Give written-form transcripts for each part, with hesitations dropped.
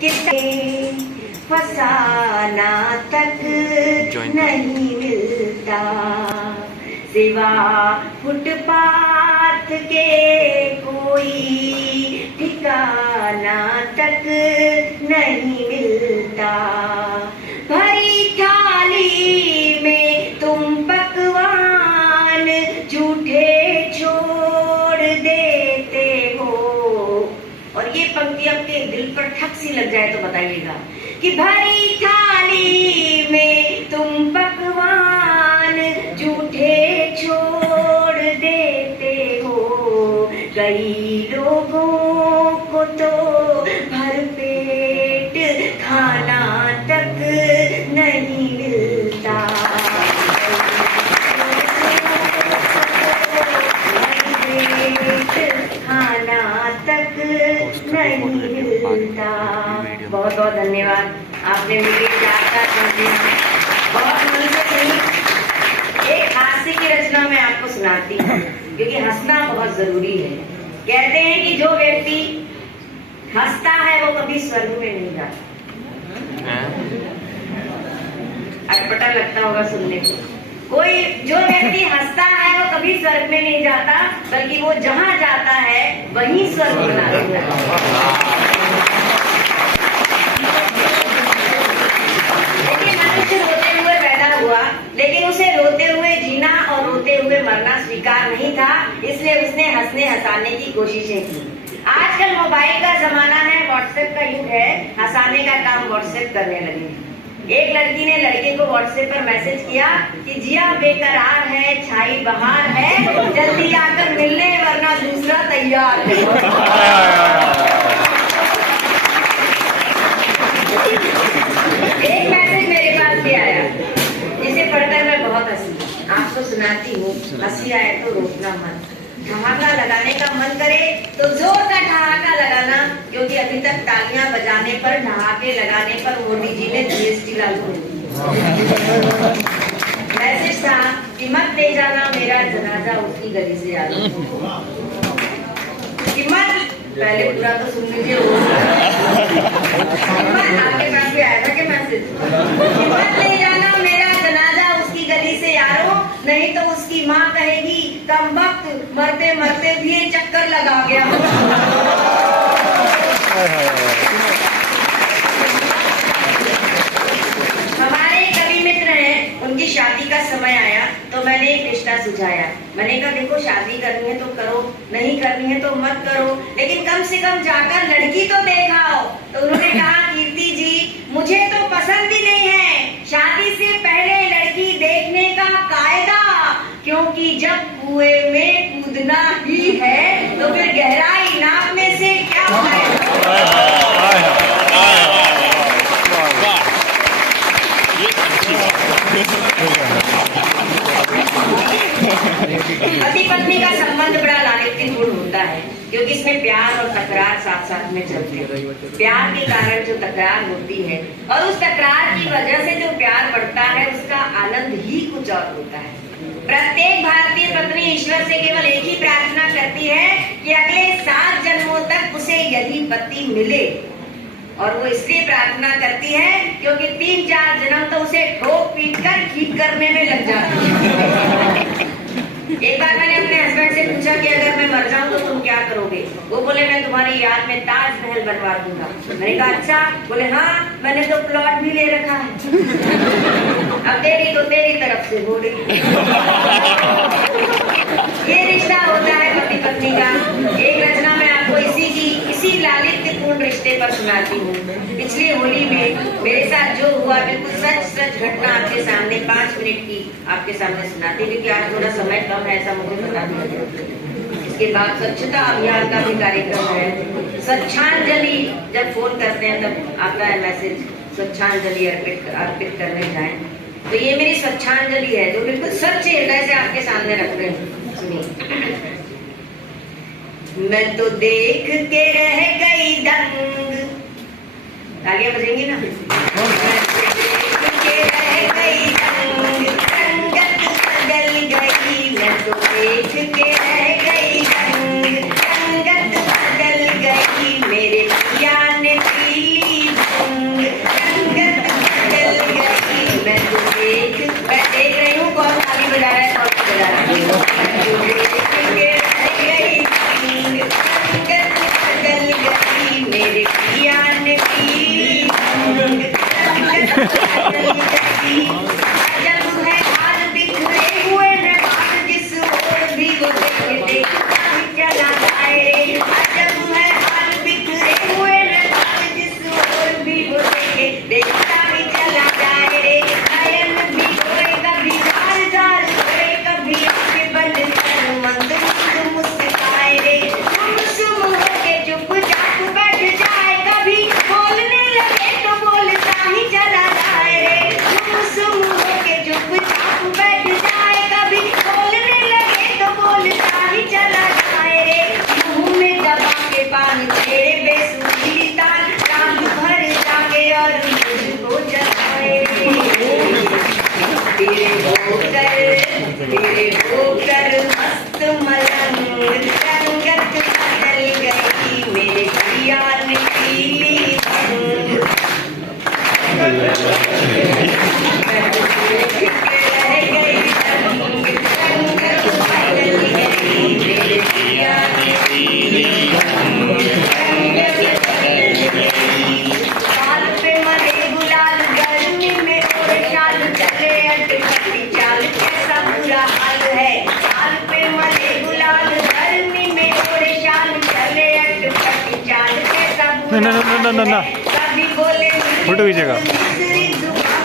किसे फसाना तक नहीं मिलता, सिवा फुटपाथ के कोई ठिकाना तक नहीं मिलता। भरी थाली में तुम पकवान झूठे छोड़ देते हो। और ये पंक्ति आपके दिल पर ठक सी लग जाए तो बताइएगा कि भरी थाली में तुम पकवान झूठे छोड़ देते हो। कई लोगों को तो भरपेट खाना तक नहीं मिलता। खाना तक नहीं मिलता। बहुत बहुत धन्यवाद, आपने मेरी यात्रा कर दी, बहुत मन से सुनी। एक हास्य की रचना मैं आपको सुनाती हूँ, क्योंकि हंसना बहुत जरूरी है। कहते हैं कि जो व्यक्ति हंसता है वो कभी स्वर्ग में नहीं जाता। अटपटा लगता होगा सुनने को। कोई जो व्यक्ति हंसता है वो कभी स्वर्ग में नहीं जाता, बल्कि वो जहाँ जाता है वहीं स्वर्ग बना देता है। लेकिन मनुष्य रोते हुए पैदा हुआ, लेकिन उसे रोते हुए जीना और रोते हुए मरना स्वीकार नहीं था, इसलिए उसने हंसने हंसाने की कोशिशें की। आजकल मोबाइल का जमाना है, व्हाट्सएप का युग है, हंसाने का काम व्हाट्सएप करने लगे। एक लड़की ने लड़के को व्हाट्सएप पर मैसेज किया कि जिया बेकरार है, छाई बहार है, जल्दी आकर मिलने वरना दूसरा तैयार है। एक मैसेज मेरे पास भी आया, जिसे पढ़कर मैं बहुत हंसी। आपको सुनाती हूँ, हंसी आए तो रोकना मत। ठहाका लगाने का मन करे तो जोर का ठहाका लगाना, क्योंकि अभी तक तालियां बजाने पर, ठहाके लगाने पर मोदी जी ने GST लागू कर दी। मैसेज था कि मत ले जाना मेरा जनाजा उसकी गली से आ रहा। कि मत, पहले पूरा तो सुन लीजिए। आपके पास भी आया था कि मैसेज, मत ले जाना मेरा जनाजा उसकी गली से यारो, नहीं तो उसकी माँ कहेगी कमबख्त, मरते मरते भी ये चक्कर लगा गया। हमारे कवि मित्र हैं, उनकी शादी का समय आया तो मैंने एक रिश्ता सुझाया। मैंने कहा देखो शादी करनी है तो करो, नहीं करनी है तो मत करो, लेकिन कम से कम जाकर लड़की तो देखाओ। तो उन्होंने कहा कीर्ति जी मुझे तो पसंद ही नहीं है शादी से पहले लड़की देखने का कायदा, क्योंकि जब कुएं में कूदना ही है तो फिर गहराई नापने से क्या फायदा। पति पत्नी का संबंध बड़ा लालित्यपूर्ण होता है, क्योंकि इसमें प्यार और तकरार साथ साथ में चलते हैं। प्यार के कारण जो तकरार होती है और उस तकरार की वजह से जो प्यार बढ़ता है, उसका आनंद ही कुछ और होता है। प्रत्येक भारतीय पत्नी ईश्वर से केवल एक ही प्रार्थना करती है कि अगले 7 जन्मों तक उसे यही पति मिले, और वो इसलिए प्रार्थना करती है क्योंकि 3-4 जन्म तो उसे ठोक पीट कर ठीक करने में लग जाती है। एक बार मैंने अपने हस्बैंड से पूछा कि अगर मैं मर जाऊं तो तुम क्या करोगे? वो बोले मैं तुम्हारी याद में ताजमहल बनवा दूंगा। मैंने कहा अच्छा? बोले हाँ, मैंने तो प्लॉट भी ले रखा है। अब तेरी तो तेरी तरफ से हो रही। ये रिश्ता होता है पति पत्नी का। एक रचना मैं आपको इसी लालित्यपूर्ण रिश्ते पर सुनाती हूँ। पिछली होली में मेरे साथ जो हुआ, बिल्कुल सच घटना आपके सामने 5 मिनट की आपके सामने सुनाती, क्योंकि आज थोड़ा समय कम है, ऐसा मुझे बता दिया। इसके बाद स्वच्छता अभियान का भी कार्यक्रम है। स्वच्छांजलि जब फोन करते हैं तब आता है मैसेज, स्वच्छांजलि अर्पित करने जाएं। तो ये मेरी स्वच्छांजलि है जो बिल्कुल सच्चे हृदय से आपके सामने रख रहे हैं। सुनिए। मैं तो देख के रह गई दंग, तालियां बजेंगी ना। मैं तो देख के रह गई दंग, संगत बदल गई। मैं तो देख के रह गई दंग, संगत बदल गई। मेरे पिया ने पीली पीली रंग रह गई रंग रंग बदल गई मेरे पिया ने पीली रंग बदल गई। साल पे मरे गुलाल गर्मी में और शाल चले अटपटी चाल कैसा बुरा हाल है। साल पे मरे गुलाल गर्मी में और शाल चले अटपटी चाल कैसा बुरा हाल है। कभी बोले फोटो खींचेगा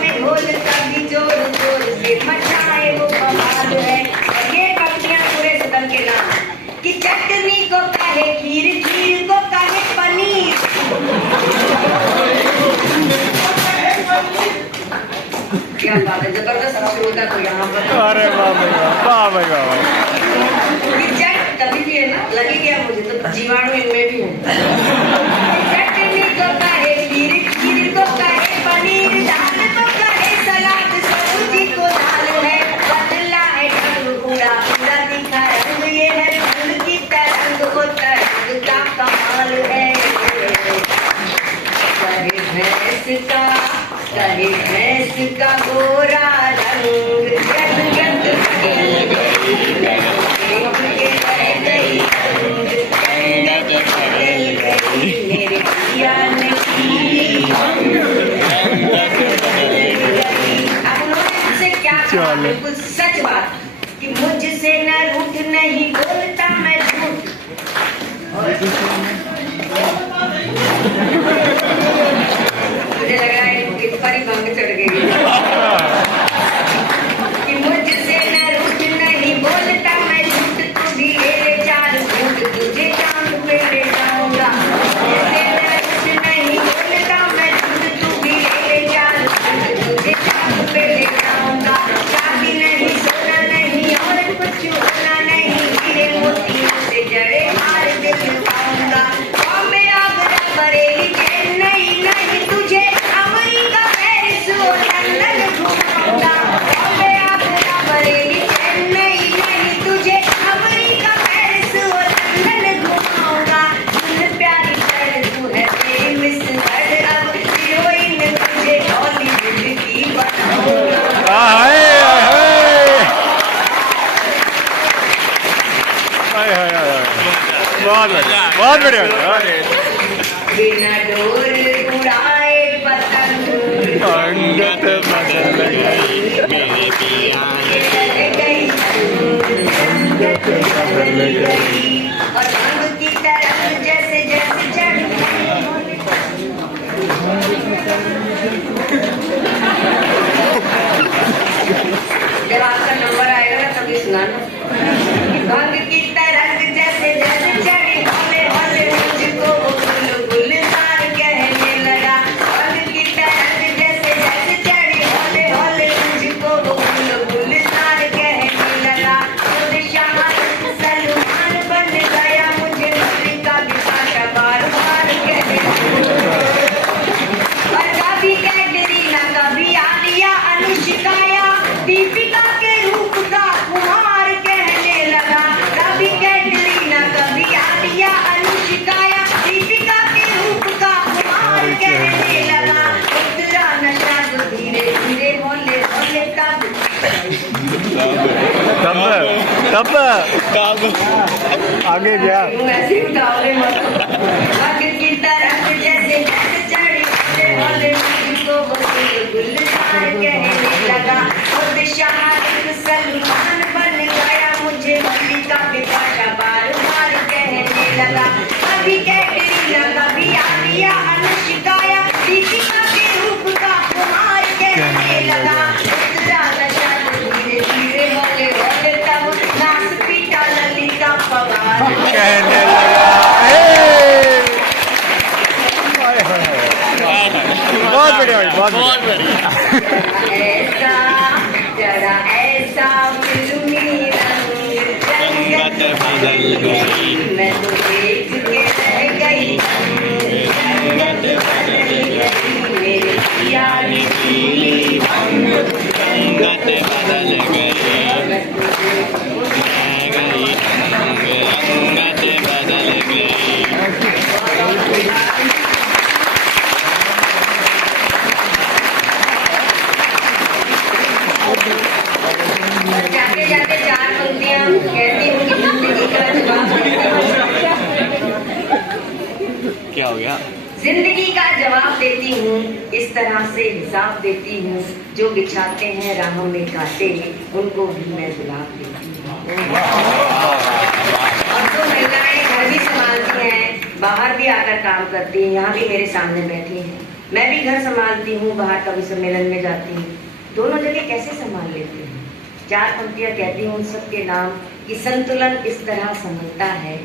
में बोल कभी जोर जोर से मचाए वो बवाल है। ये पंक्तियां पूरे सदन के नाम कि चटनी को कहे खीर खीर को कहे पनीर। क्या बात है, जबरदस्त श्रोता को यहाँ पर। अरे वाह भाई वाह भाई वाह। कभी भी है ना, लगे क्या मुझे तो जीवाणु इनमें भी है। चटनी को कहे खीर खीर को कहे पनीर दाल को कहे सलाद सब्जी को दाल है। बदला है ढंग पूरा पूरा दिखा रंग ये है फूल की तरंग को तरंग का कमाल है। कहे भैंस का गोरा रंग गद गद बदल गई रह गई रंग गद बदल गई मेरे पिया ने पीली रंग बदल गई। अब उन्होंने मुझसे क्या कहा, बिल्कुल सच बात कि मुझसे न रूठ नहीं बोलता मैं झूठ। मुझे लग रहा है इस पर ही भंग चढ़ गई कि मुझसे न रूठ नहीं बोलता मैं झूठ तू भी ले ले चार झूठ तुझे चांद पे ले जाऊंगा। मुझसे न रूठ नहीं बोलता मैं झूठ तू भी ले ले चार झूठ तुझे चांद पे ले जाऊंगा। शादी नहीं सोना नहीं और कुछ होना नहीं हीरे मोतियों से जड़े हार दिल पाऊंगा। बॉम्बे आगरा बरेली चेन्नई नहीं तुझे अमेरिका पेरिस और लंदन घुमाऊंगा। बॉम्बे आगरा बरेली चेन्नई नहीं तुझे अमेरिका पेरिस और लंदन घुमाऊंगा। सुन प्यारी कर तू है फेमस वर्ड अब हीरोइन तुझे हॉलीवुड की बनाऊंगा। बहुत बढ़िया। बिना डोर उड़ाए पतंग अंगत बदल गई मेरे पिया रह गई अंगत बदल गई और रंग की तरफ जैसे जैसे चढ़ जब आपका नंबर आएगा ना तभी सुनाना। रंग की तरफ जैसे जैसे चढ़ी हौले हौले मुझको वो गुल गुलजार कहने लगा। रंग की तरफ जैसे जैसे चढ़ी हौले हौले मुझको वो गुल गुलजार कहने लगा। खुद शाहरुख सलमान बन गया मुझे मल्लिका बिपाशा बार बार कहने लगा। और कभी कैटरीना कभी आलिया अनुष्का या दीपिका के रूप का कुमार कहने लगा। कभी कैटरीना कभी आलिया अनुष्का या दीपिका के रूप का कुमार कहने लगा। उतरा नशा जो धीरे धीरे होले होले तब आगे गया ऐसे उतावले मत। रंग की तरफ जैसे जैसे चढ़ी होले होले मुझको वो गुलजार कहने लगा। खुद शाहरुख सलमान बन गया मुझे मल्लिका बिपाशा बार बार कहने लगा। कभी कैटरीना कभी आलिया अनुष्का या दीपिका के रूप का कुमार कहने लगा। उतरा नशा धीरे धीरे होले होले तब नाच पीटा ललिता पवार कहने लगा। बहुत बढ़िया बहुत बढ़िया। ऐसा जरा ऐसा फिल्मी रंग रंगत बदल गई मैं तो देख के रह गई रंगत बदल गई मेरे पिया ने पीली रंगत बदल गई रंगत बदल गई। जिंदगी का जवाब देती हूँ, इस तरह से हिसाब देती हूँ। जो बिछाते हैं राहों में कांटे, उनको भी मैं गुलाब देती हूँ। और जो महिलाएं घर भी संभालती हैं, बाहर भी आकर काम करती हैं, यहाँ भी मेरे सामने बैठी हैं। मैं भी घर संभालती हूँ, बाहर कभी सम्मेलन में जाती हूँ। दोनों जगह कैसे संभाल लेती हूँ? 4 पंक्तियां कहती हूँ उन सबके नाम कि संतुलन इस तरह संभलता है,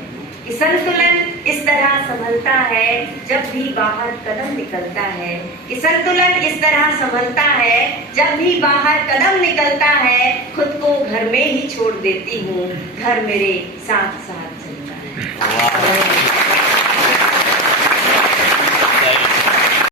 कि संतुलन इस तरह संभलता है जब भी बाहर कदम निकलता है, कि संतुलन इस तरह संभलता है जब भी बाहर कदम निकलता है। खुद को घर में ही छोड़ देती हूँ, घर मेरे साथ साथ चलता है।